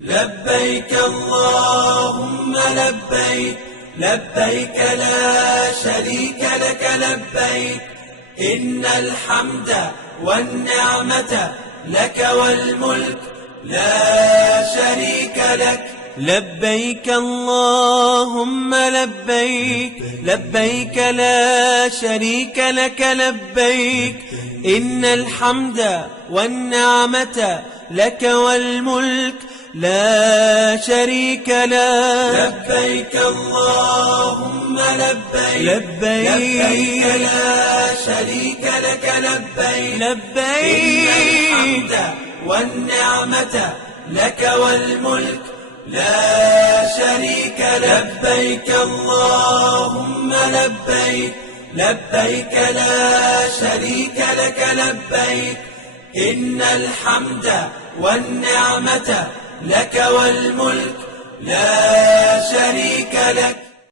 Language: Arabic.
لبيك اللهم لبيك، لبيك لا شريك لك لبيك، إن الحمد والنعمة لك والملك لا شريك لك. لبيك اللهم لبيك، لبيك لا شريك لك لبيك، إن الحمد والنعمة لك والملك لا شريك لك. لبيك اللهم لبيك، لبيك لا شريك لك لبيك، لبيك إن الحمد والنعمة لك والملك لا شريك لك. لبيك اللهم لبيك، لبيك لا شريك لك لبيك، إن الحمد والنعمة لك والملك لا شريك لك.